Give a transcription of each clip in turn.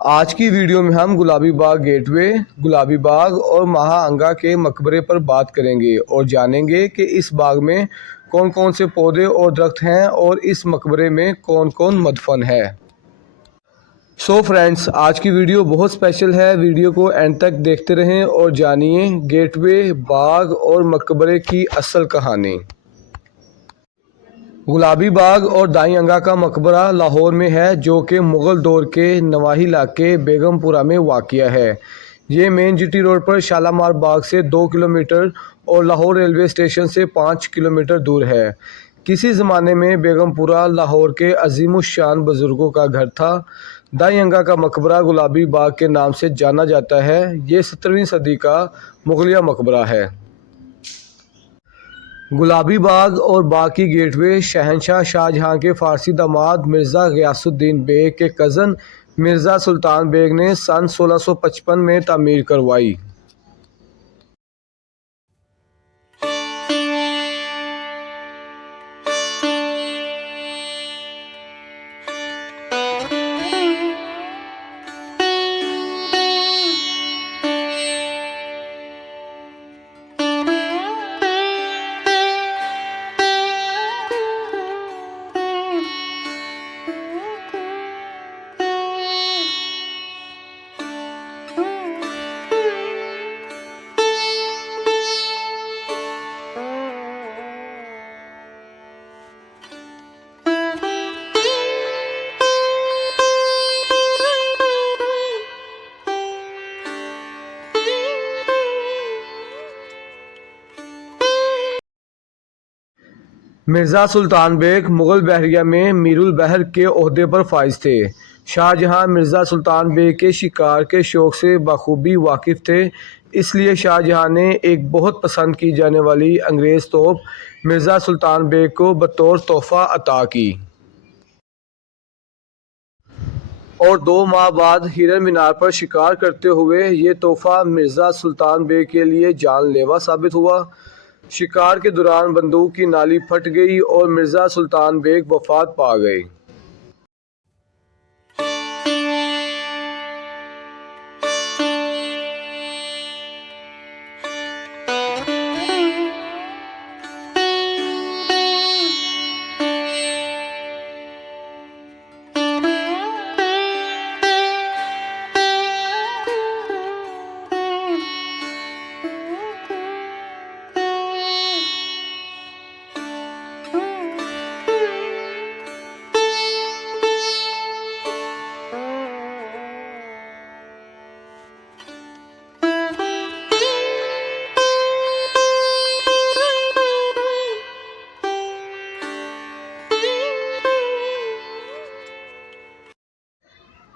आज की वीडियो में हम गुलाबी बाग गेटवे, गुलाबी बाग और महाअंगा के मकबरे पर बात करेंगे और जानेंगे कि इस बाग में कौन कौन से पौधे और दरख्त हैं और इस मकबरे में कौन कौन मदफन है। सो फ्रेंड्स, आज की वीडियो बहुत स्पेशल है। वीडियो को एंड तक देखते रहें और जानिए गेटवे, बाग और मकबरे की असल कहानी। गुलाबी बाग और दाई अंगा का मकबरा लाहौर में है, जो कि मुग़ल दौर के नवाही इलाके बेगमपुरा में वाक़िया है। ये मेन जीटी रोड पर शालामार बाग से 2 किलोमीटर और लाहौर रेलवे स्टेशन से 5 किलोमीटर दूर है। किसी ज़माने में बेगमपुरा लाहौर के अजीमुशान बुज़ुर्गों का घर था। दाई अंगा का मकबरा गुलाबी बाग के नाम से जाना जाता है। ये 17वीं सदी का मुग़लिया मकबरा है। गुलाबी बाग और बाग की गेटवे शहंशाह शाहजहां के फ़ारसी दामाद मिर्ज़ा ग़ियासुद्दीन बेग के कज़न मिर्ज़ा सुल्तान बेग ने सन 1655 में तामीर करवाई। मिर्ज़ा सुल्तान बेग मुग़ल बहरिया में मीरुल बहर के ओहदे पर फाइज थे। शाहजहां मिर्ज़ा सुल्तान बेग के शिकार के शौक़ से बखूबी वाकिफ़ थे, इसलिए शाहजहां ने एक बहुत पसंद की जाने वाली अंग्रेज़ तोप मिर्ज़ा सुल्तान बेग को बतौर तोहफ़ा अता की और 2 माह बाद हिरन मीनार पर शिकार करते हुए ये तोहफ़ा मिर्ज़ा सुल्तान बेग के लिए जानलेवा साबित हुआ। शिकार के दौरान बंदूक की नाली फट गई और मिर्ज़ा सुल्तान बेग वफ़ात पा गए।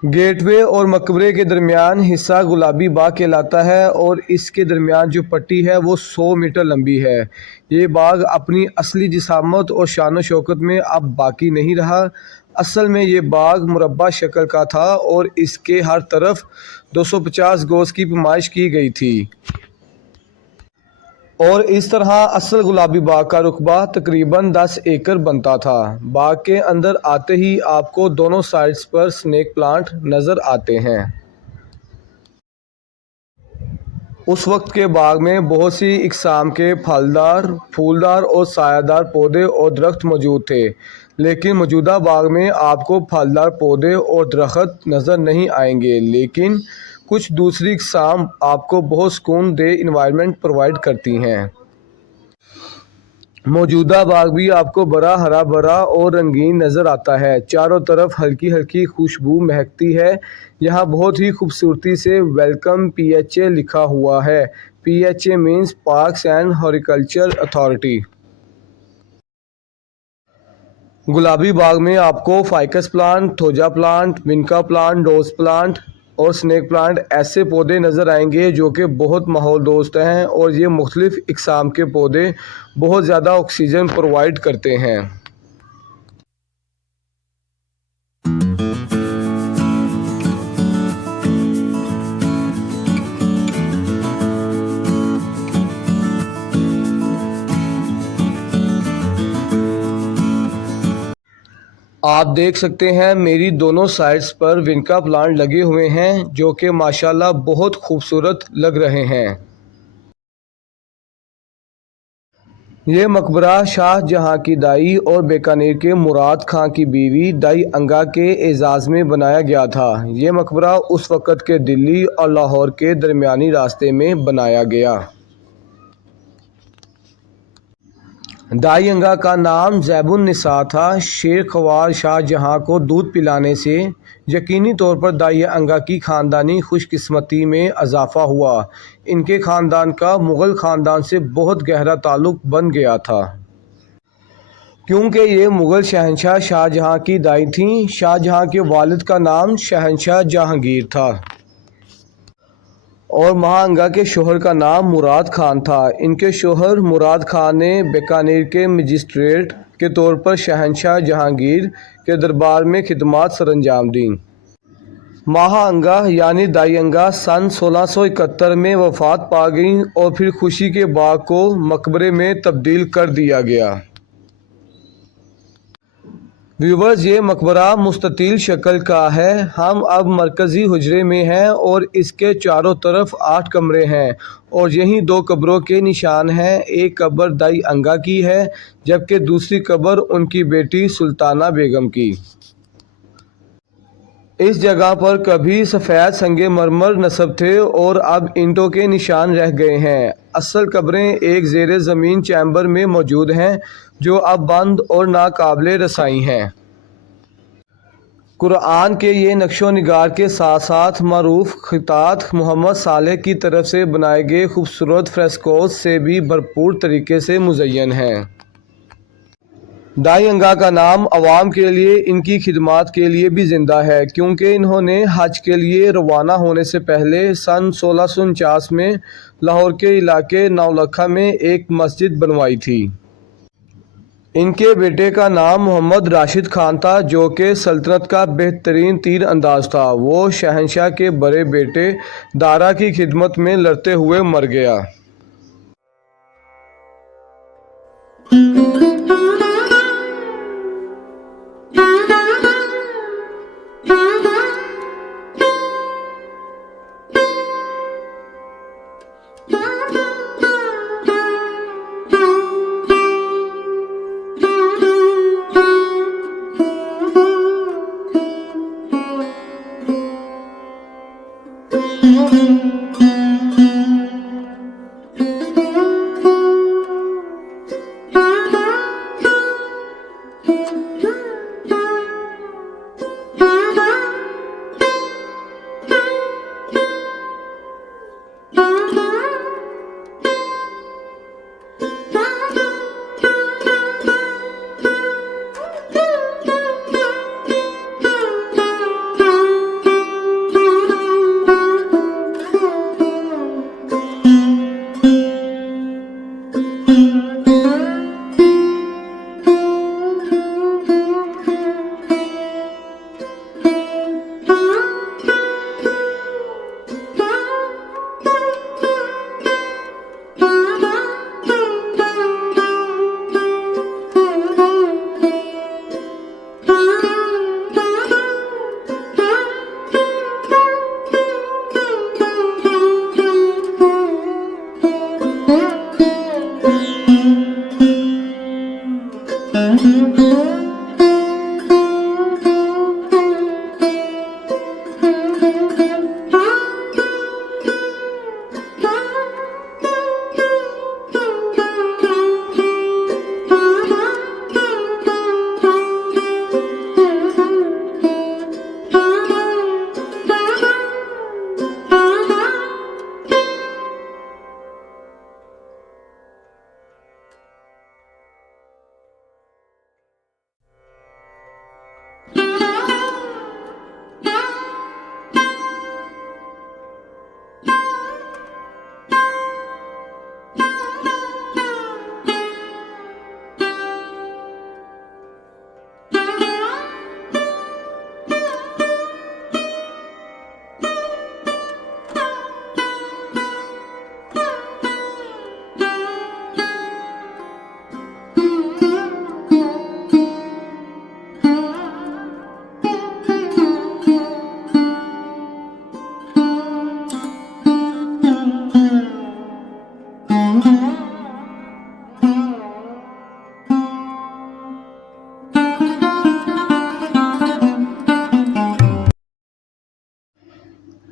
गेटवे और मकबरे के दरमियान हिस्सा गुलाबी बाग कहलाता है और इसके दरमियान जो पट्टी है वो 100 मीटर लंबी है। ये बाग अपनी असली जिसामत और शान शौकत में अब बाकी नहीं रहा। असल में ये बाग मुरब्बा शक्ल का था और इसके हर तरफ 250 गोस की पैमाइश की गई थी और इस तरह असल गुलाबी बाग का रुकबा तकरीबन 10 एकड़ बनता था। बाग के अंदर आते ही आपको दोनों साइड्स पर स्नेक प्लांट नज़र आते हैं। उस वक्त के बाग में बहुत सी इकसाम के फलदार, फूलदार और सायादार पौधे और दरख्त मौजूद थे, लेकिन मौजूदा बाग में आपको फलदार पौधे और दरख्त नज़र नहीं आएंगे, लेकिन कुछ दूसरी इकसाम आपको बहुत सुकून दे इन्वायरमेंट प्रोवाइड करती हैं। मौजूदा बाग भी आपको बड़ा हरा भरा और रंगीन नज़र आता है। चारों तरफ हल्की हल्की खुशबू महकती है। यहाँ बहुत ही खूबसूरती से वेलकम PHA लिखा हुआ है। PHA means parks and horticulture authority. गुलाबी बाग में आपको ficus plant, थोजा plant, विनका plant, rose plant और स्नेक प्लांट ऐसे पौधे नज़र आएंगे जो कि बहुत माहौल दोस्त हैं और ये मुख्तलिफ़ इकसाम के पौधे बहुत ज़्यादा ऑक्सीजन प्रोवाइड करते हैं। आप देख सकते हैं मेरी दोनों साइड्स पर विनका प्लांट लगे हुए हैं जो कि माशाल्लाह बहुत खूबसूरत लग रहे हैं। ये मकबरा शाहजहां की दाई और बीकानेर के मुराद खां की बीवी दाई अंगा के एजाज़ में बनाया गया था। ये मकबरा उस वक़्त के दिल्ली और लाहौर के दरमियानी रास्ते में बनाया गया। दाई अंगा का नाम ज़ैबुन्निसा था। शेर ख्वार शाहजहां को दूध पिलाने से यकीनी तौर पर दाई अंगा की ख़ानदानी खुशकिस्मती में इजाफ़ा हुआ। इनके ख़ानदान का मुग़ल ख़ानदान से बहुत गहरा ताल्लुक़ बन गया था क्योंकि ये मुग़ल शहंशाह शाहजहां की दाई थीं। शाहजहां के वालिद का नाम शहंशाह जहांगीर था और महाअंगा के शोहर का नाम मुराद खान था। इनके शोहर मुराद खान ने बीकानेर के मजिस्ट्रेट के तौर पर शहंशाह जहांगीर के दरबार में खिदमात सरअंजाम दी। महाअंगा यानी दाई अंगा सन 1671 में वफ़ात पा गईं और फिर खुशी के बाग को मकबरे में तब्दील कर दिया गया। व्यूवर्स, ये मकबरा मुस्ततील शक्ल का है। हम अब मरकज़ी हुजरे में हैं और इसके चारों तरफ 8 कमरे हैं और यहीं 2 कब्रों के निशान हैं। एक कब्र दाई अंगा की है जबकि दूसरी कब्र उनकी बेटी सुल्ताना बेगम की। इस जगह पर कभी सफ़ेद संगे मरमर नस्ब थे और अब ईंटों के निशान रह गए हैं। असल कब्रें एक ज़ेरे ज़मीन चैम्बर में मौजूद हैं जो अब बंद और नाकाबिले रसाई हैं। कुरान के ये नक्शो निगार के साथ साथ मरूफ खितात मोहम्मद सालेह की तरफ से बनाए गए खूबसूरत फ्रेस्कोस से भी भरपूर तरीके से मुज़य्यन हैं। दाई अंगा का नाम अवाम के लिए इनकी खिदमात के लिए भी ज़िंदा है क्योंकि इन्होंने हज के लिए रवाना होने से पहले सन 1649 में लाहौर के इलाके नौलखा में एक मस्जिद बनवाई थी। इनके बेटे का नाम मोहम्मद राशिद खान था जो कि सल्तनत का बेहतरीन तीर अंदाज था। वो शहंशाह के बड़े बेटे दारा की खिदमत में लड़ते हुए मर गया।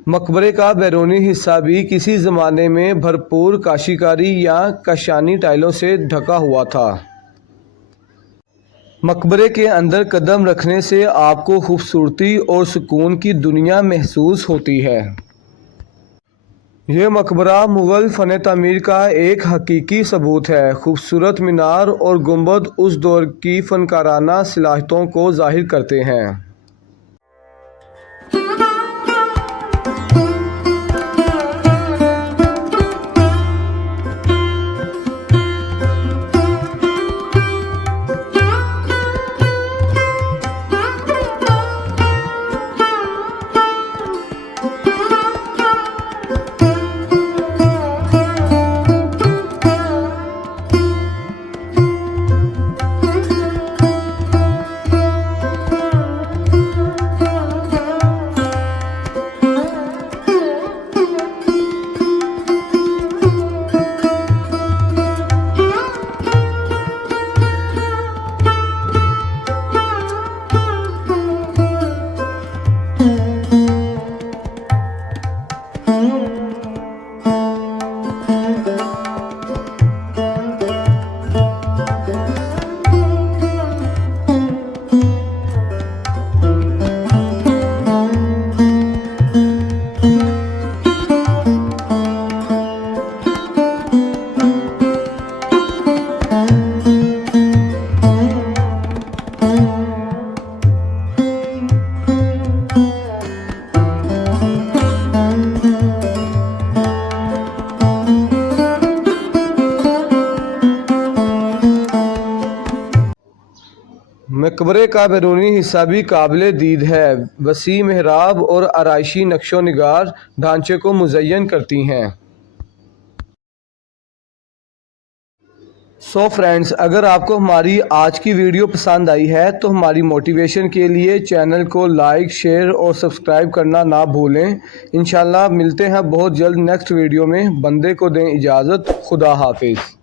मकबरे का बैरूनी हिस्सा भी किसी ज़माने में भरपूर काशीकारी या कशानी टाइलों से ढका हुआ था। मकबरे के अंदर कदम रखने से आपको खूबसूरती और सुकून की दुनिया महसूस होती है। यह मकबरा मुग़ल फ़न तामीर का एक हकीकी सबूत है। खूबसूरत मीनार और गुंबद उस दौर की फ़नकाराना सलाहियतों को ज़ाहिर करते हैं। मकबरे का बैरूनी हिस्सा भी काबिल दीद है। वसी मेहराब और आराइशी नक्शो निगार ढांचे को मुज़य्यन करती हैं। सो फ्रेंड्स, अगर आपको हमारी आज की वीडियो पसंद आई है तो हमारी मोटिवेशन के लिए चैनल को लाइक, शेयर और सब्सक्राइब करना ना भूलें। इंशाल्लाह मिलते हैं बहुत जल्द नेक्स्ट वीडियो में। बंदे को दें इजाज़त। खुदा हाफिज़।